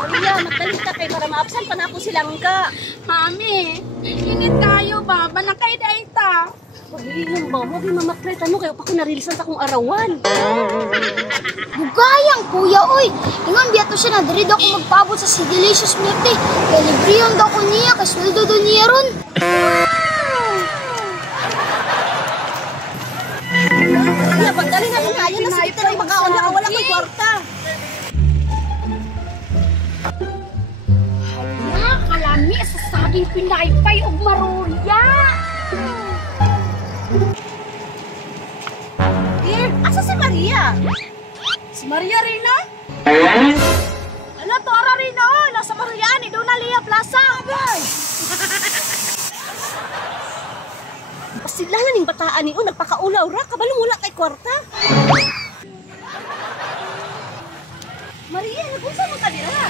Maria, magdalit ka kay para maabsan pa na ako silang ka. Mami, init tayo ba? Banakay na ita. Pag-iinom ba? Huwag yung mamaklit. Ano kayo pa ko narilisan sa kong arawan. Bugayang kuya, oy! Ingon biyato siya na diri daw ko magpabot sa si Delicious Milk Tea. Kaya libre yung daw ko niya, kasweldo daw niya ron. Maria, pagdali na rin kayo. Nasakit na rin makaon na wala ko'y kwarta. Hala, kalami sa saging pinaypay og maruya. Dear, asa si Maria? Si Maria Rina? Ala, to ara rin na. Nasa Mariani, doon na Lia Plaza. Sila na ning bataan niyo, nagpakaulaw ra, kabalong wala kay kwarta. Maria, nagunsa mo ka dira?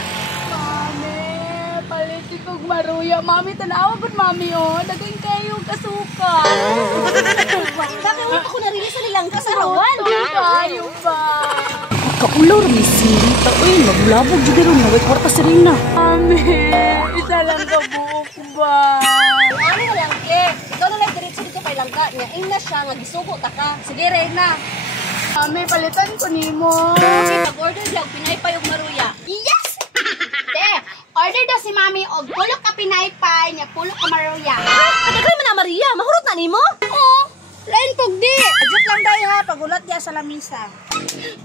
Mami, paliti kong maruya. Mami, tanawa ba mami oh? Dagay kayo kasuka. Bakit wala ako narilisan nilang kasarawan? Kayo ba? Kaulaw rin si Rita. Uy, maglabog dyan rin. Naway kwarta si Rina. Mami, isa lang kabuok ba? Ano na lang, eh. Ikaw na lang diretso dito kay langka niya. Ina siya, nagisugo ta ka. Sige, Rina. Mami, palitan ko nimo. Okay, pag-order lang, pinaypay og maruya. Yes! Te, order daw si Mami og pulok ka pinaypay niya, pulok ka maruya. Kadagay man na, Maria. Mahurot na nimo? Oo, lain kog di. Adjust lang tayo ha, pagulat niya sa lamisa.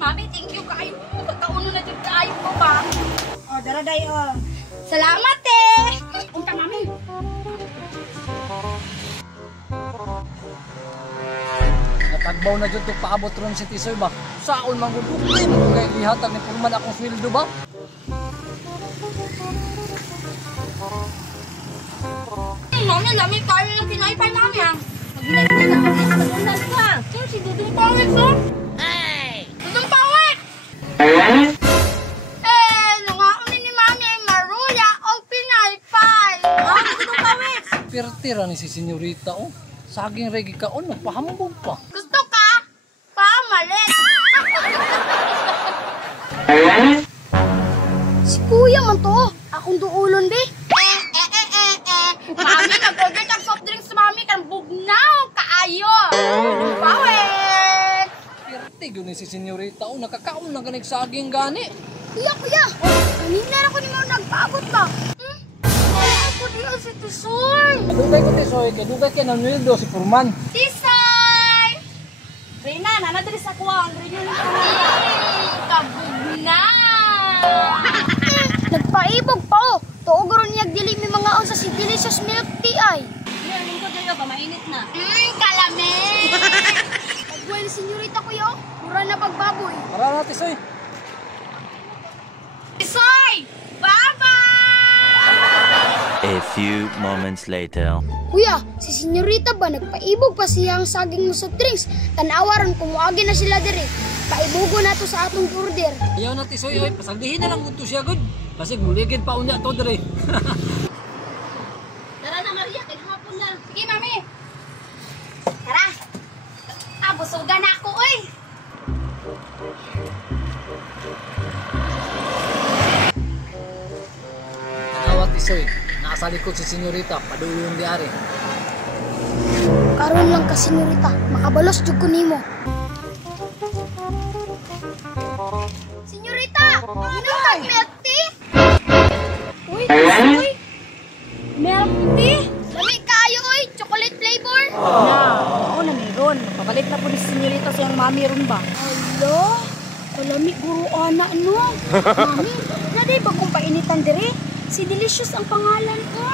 Mami, thank you kayo. Pagkauno na dyan tayo mo ba? O, daraday o. Salamat, te! Unta, Mami. Natagbaw na dyan itong paabot ron si Tisoy ba? Saon mang gudukin? Kaya ihatag ni Purman akong sweldo ba? Mami, lamig tayo ng pinaypay namin ah. Maginay na Maria, magulat ka. Sino si Dudong Pawit, no? Ay! Dudong Pawit! Nungaunin ni Mami ay maruya o pinaypay. Dudong Pawit! Pirtira ni si Senyorita oh. Saging regi kaon, nagpahambog pa. Gusto ka? Pamalit! Si kuya man to, akong duulon be. Mami, nag-order kang soft drinks sa Mami kang bugnaw kaayo. Dudong Pawit! Pirti yun ni si Senyorita oh. Nakakaon na ganig saging gani. Kuya, kanina na ko ni mo nagpaabot ba? Ay, ako diya si Tisoy. Dugay ko Tisoy, kaya dugay kaya ng Wildo si Purman. Tisoy! Rina, nanadali sa kuwang. Rina, Kabugnaw! Nagpaibog pa oh. Tuogoron niyag dili mi mga on sa si Delicious Milk Tea ay. lingkod kayo ba? Mainit na. Kalame! Nagbuhay ni senyorita kuya oh. Mura na pagbaboy. Tara na Tisoy. Tisoy! Bye-bye! A few moments later. Kuya, si senyorita ba nagpaibog pa siyang saging mo soft drinks? Tanawaran kumuagi na sila dire. Paibugo na to sa atong order. Ayaw na Tisoy ay pasagdihin na lang gusto siya good. Basig muligid pa unya to dire. Tara na, Maria. Kaya hapon na. Sige, Mami! Tara! Busugan na ako, oy! Awat Tisoy, nasa likod si Senyorita, padulo yung diari. Karon lang ka senyorita, makabalos jud ko nimo. Senyorita, inom kag milk tea? Uy, uy. Milk tea. Lami kaayo oy, chocolate flavor. Oo na meron. Pabalik na po ni senyorita siyang mami ron ba? Hello? Kalami guro ana no. Mami, naday ba kung painitan dire? Si Delicious ang pangalan ko.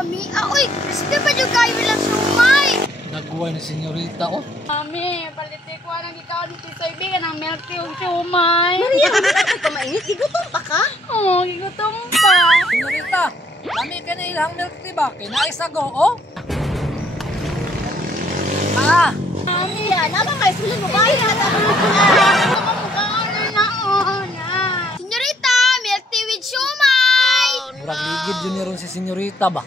Lami oy, crispy pa jud kayo lang sumay. Nagbuhay ni Senyorita oh. Mami, paliti ko ang ikaw ni Tisoy Big ng milk tea o siumay. Maria, wala ka mainit. Igutom pa ka? Oo, gigutom pa. Senyorita, kami ka na ilang milk tea ba? Kinaisago oh. Ah! Mami, naman kayo sulit mo ba? Senyorita, milk tea with siumay. Murag ligid yun niya ron si Senyorita ba?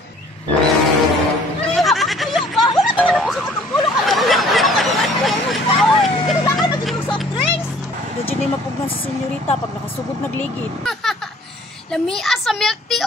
Maria, kayo ba? Wala ka na po sa katungkulong. Kailangan ba din yung soft drinks? Doon yun yung mapugno man si senyorita pag nakasugod nagligid. Lamia sa milk tea